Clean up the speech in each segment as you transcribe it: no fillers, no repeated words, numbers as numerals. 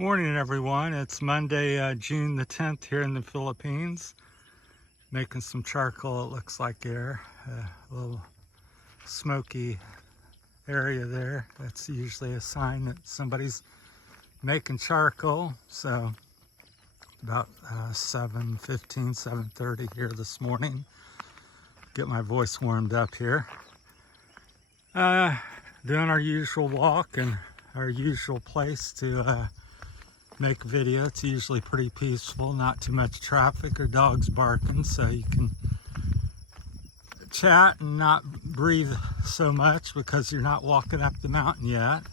Morning everyone, it's Monday, June the 10th here in the Philippines. Making some charcoal, it looks like here. A little smoky area there. That's usually a sign that somebody's making charcoal. So about 7:15, 7:30 here this morning. Get my voice warmed up here. Doing our usual walk and our usual place to make a video. It's usually pretty peaceful, not too much traffic or dogs barking, so you can chat and not breathe so much because you're not walking up the mountain yet.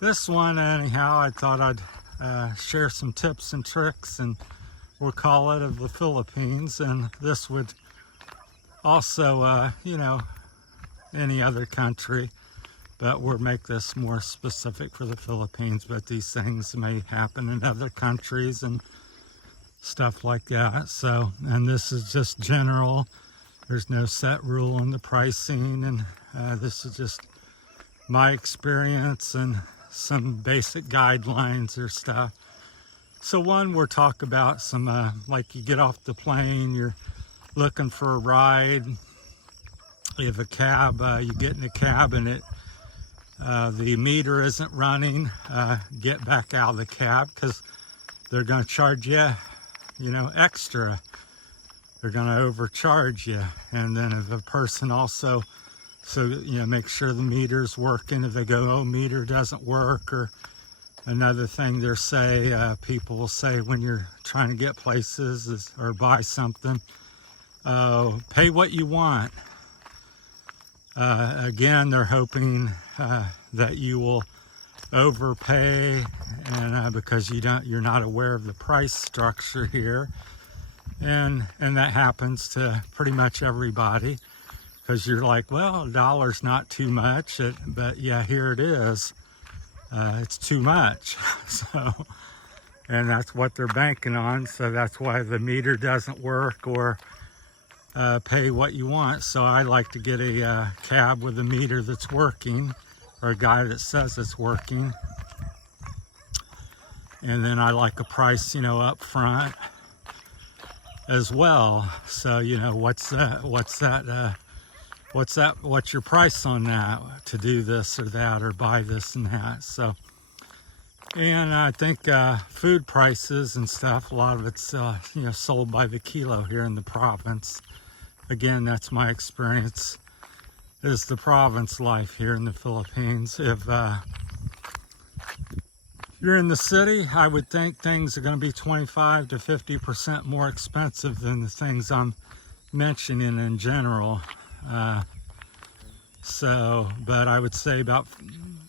This one, anyhow, I thought I'd share some tips and tricks, and we'll call it, of the Philippines. And this would also, any other country, but we'll make this more specific for the Philippines. But these things may happen in other countries and stuff like that. So, and this is just general. There's no set rule on the pricing, and this is just my experience and some basic guidelines or stuff. So one, we'll talk about some, like you get off the plane, you're looking for a ride. You have a cab, you get in a cab and the meter isn't running, get back out of the cab, because they're going to charge you, extra. They're going to overcharge you. And then if a person also, make sure the meter's working. If they go, oh, meter doesn't work, or another thing they say, people will say when you're trying to get places or buy something, pay what you want. Again, they're hoping that you will overpay, and because you're not aware of the price structure here, and that happens to pretty much everybody, because you're like, well, $1's not too much, but yeah, here it is. It's too much. So, and that's what they're banking on. So that's why the meter doesn't work, or pay what you want. So I like to get a cab with a meter that's working, or a guy that says it's working. And then I like a price, up front as well. So, what's your price on that to do this or that, or buy this and that. So, and I think food prices and stuff, a lot of it's sold by the kilo here in the province. Again, that's my experience, is the province life here in the Philippines. If you're in the city, I would think things are going to be 25 to 50% more expensive than the things I'm mentioning in general. But I would say about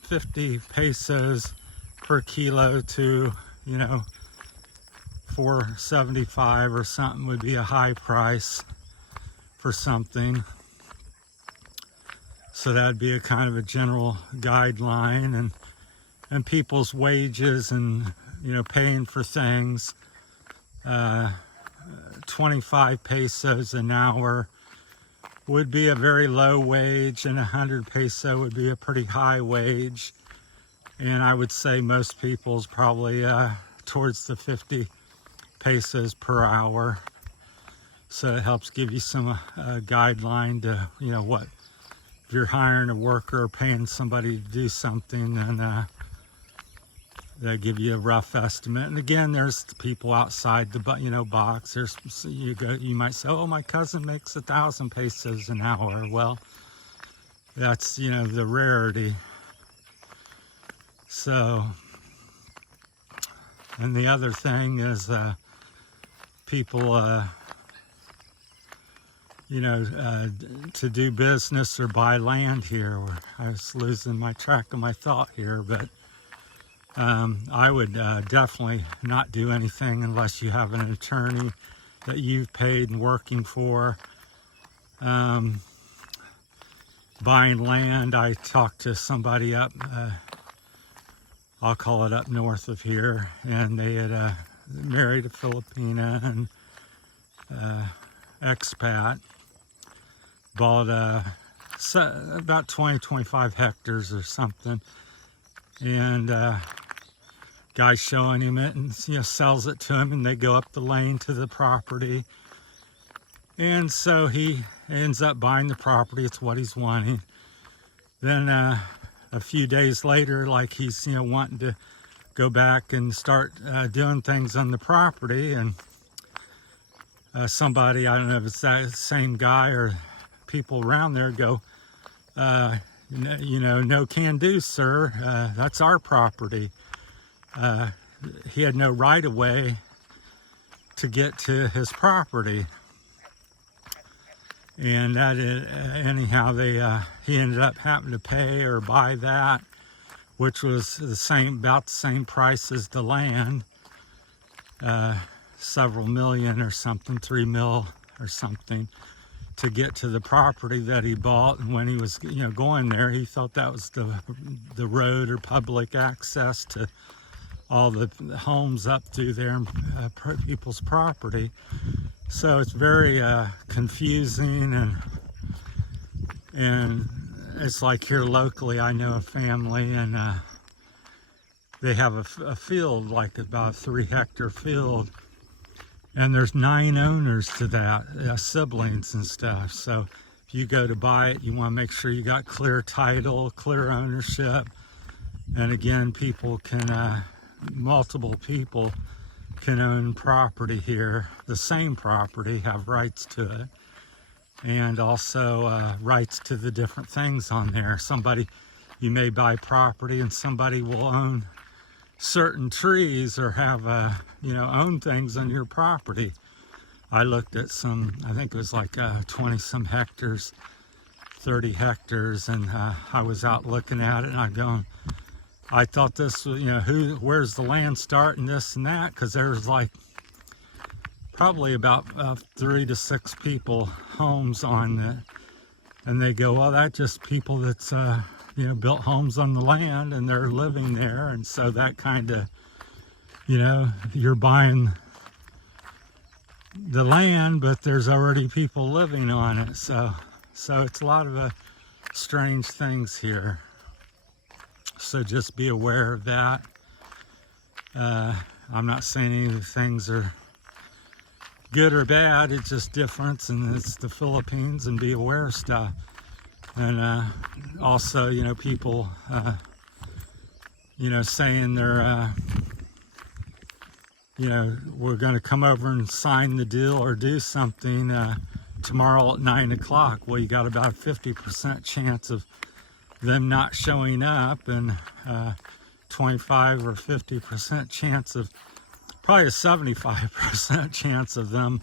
50 pesos per kilo to, $4.75 or something would be a high price for something. So that'd be a kind of a general guideline, and people's wages and paying for things. 25 pesos an hour would be a very low wage, and 100 peso would be a pretty high wage. And I would say most people's probably towards the 50 pesos per hour. So it helps give you some guideline to, what, if you're hiring a worker or paying somebody to do something, and they give you a rough estimate. And again, there's the people outside the box. You might say, oh, my cousin makes 1,000 pesos an hour. Well, that's the rarity. So, and the other thing is people to do business or buy land here. I was losing my track of my thought here, but I would definitely not do anything unless you have an attorney that you've paid and working for. Buying land, I talked to somebody up, I'll call it up north of here, and they had married a Filipina and expat. Bought about 20-25 hectares or something, and guy showing him it, and sells it to him, and they go up the lane to the property. And so he ends up buying the property. It's what he's wanting. Then a few days later, like he's wanting to go back and start doing things on the property, and somebody, I don't know if it's that same guy or people around there, go, no can do, sir. That's our property. He had no right of way to get to his property. And that anyhow, he ended up having to pay or buy that, which was about the same price as the land, several million or something, 3 mil or something, to get to the property that he bought. And when he was going there, he thought that was the road or public access to all the homes up through there and people's property. So it's very confusing, and it's like here locally, I know a family, and they have a field, like about a 3-hectare field, and there's 9 owners to that, siblings and stuff. So if you go to buy it, you want to make sure you got clear title, clear ownership. And again, people can, multiple people can own property here, the same property, have rights to it, and also rights to the different things on there. You may buy property and somebody will own certain trees or have own things on your property. I looked at some, I think it was like 20 some hectares, 30 hectares, and I was out looking at it, and I'm going, I thought this was, where's the land start and this and that, because there's like probably about 3 to 6 people, homes on it. And they go, well, that's just people that's, built homes on the land and they're living there. And so that kind of, you're buying the land, but there's already people living on it. So it's a lot of strange things here. So just be aware of that. I'm not saying any of the things are good or bad. It's just difference, and it's the Philippines, and be aware of stuff. And also, people, saying they're, we're going to come over and sign the deal or do something tomorrow at 9 o'clock. Well, you got about a 50% chance of them not showing up, and 25 or 50% chance of, probably a 75% chance of them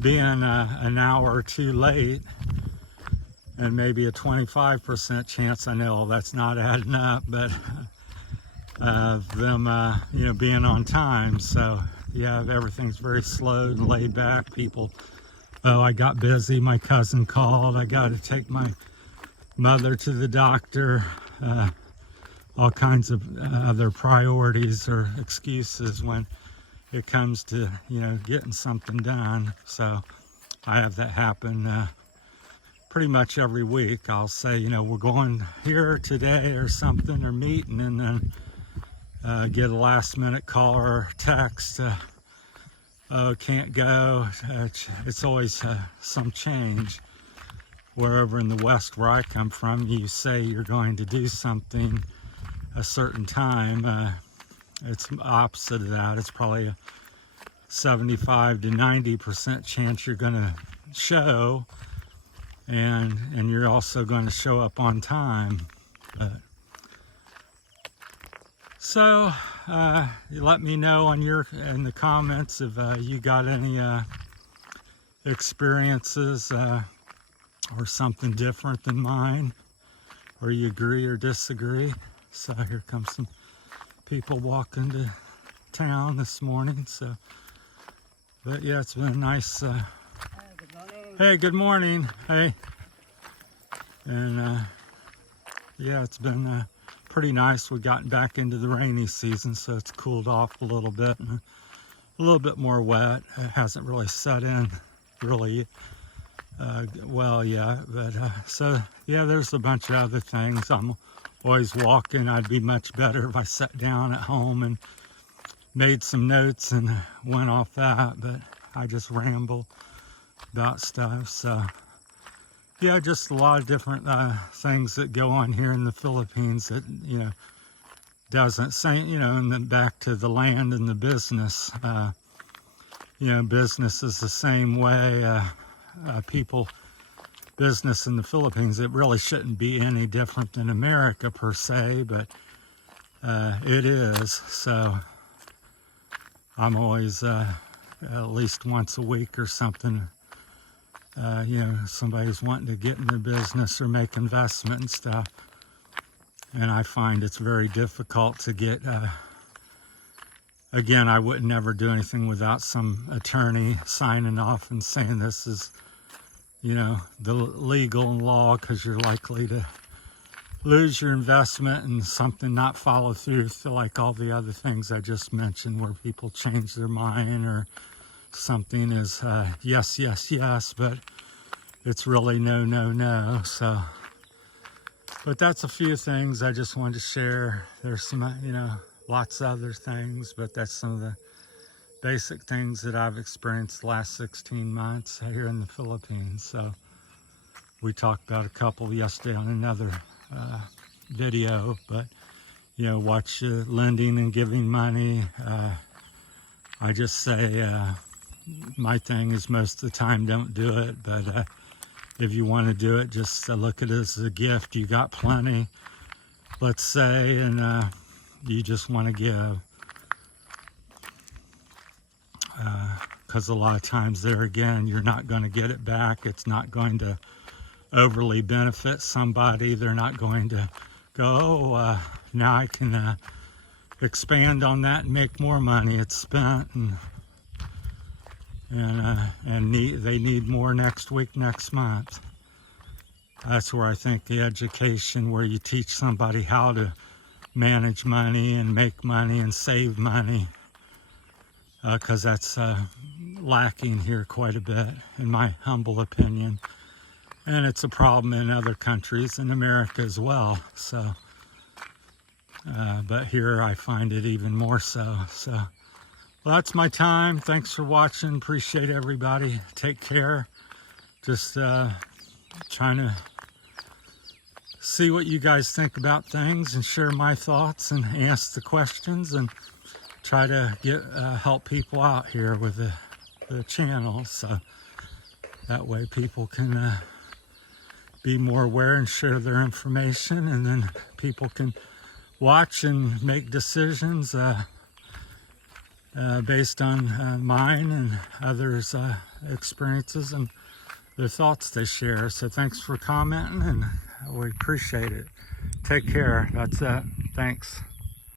being an hour or two late, and maybe a 25% chance, I know that's not adding up, but of them being on time. So everything's very slow and laid back. People, I got busy, my cousin called, I got to take my mother to the doctor, all kinds of other priorities or excuses when it comes to getting something done. So I have that happen pretty much every week. I'll say we're going here today or something, or meeting, and then get a last minute call or text, can't go. It's always some change. Wherever in the West where I come from, you say you're going to do something a certain time, it's opposite of that. It's probably a 75 to 90% chance you're going to show, and you're also going to show up on time. So let me know in the comments if you got any experiences or something different than mine, or you agree or disagree. So here comes some people walking to town this morning. So, but yeah, it's been a nice. Good morning. Hey, good morning. Hey, and it's been pretty nice. We've gotten back into the rainy season, so it's cooled off a little bit, and a little bit more wet. It hasn't really set in really well yet, but so there's a bunch of other things. I'm always walking. I'd be much better if I sat down at home and made some notes and went off that, but I just ramble about stuff. So yeah, just a lot of different things that go on here in the Philippines that, you know, doesn't say, you know, and then back to the land and the business. You know, business is the same way. Business in the Philippines, it really shouldn't be any different than America per se, but it is. So I'm always, at least once a week or something, you know, somebody's wanting to get in their business or make investment and stuff. And I find it's very difficult to get, again, I would never do anything without some attorney signing off and saying this is, you know, the legal and law, because you're likely to lose your investment and something not follow through, like all the other things I just mentioned, where people change their mind or something is yes, yes, yes, but it's really no, no, no. So, but that's a few things I just wanted to share. There's some, you know, lots of other things, but that's some of the basic things that I've experienced the last 16 months here in the Philippines. So we talked about a couple yesterday on another video, but you know, watch lending and giving money. I just say my thing is most of the time don't do it, but if you want to do it, just look at it as a gift. You got plenty, let's say, and you just want to give. Because a lot of times there again, you're not going to get it back. It's not going to overly benefit somebody. They're not going to go, oh, now I can expand on that and make more money. It's spent, and they need more next week, next month. That's where I think the education, where you teach somebody how to manage money and make money and save money, because that's lacking here quite a bit, in my humble opinion. And it's a problem in other countries, in America as well. So, but here I find it even more so. So, well, that's my time. Thanks for watching. Appreciate everybody. Take care. Just trying to see what you guys think about things and share my thoughts and ask the questions and try to get help people out here with the channel, so that way people can be more aware and share their information, and then people can watch and make decisions based on mine and others' experiences and the thoughts they share. So thanks for commenting, and we appreciate it. Take care. That's it. Thanks.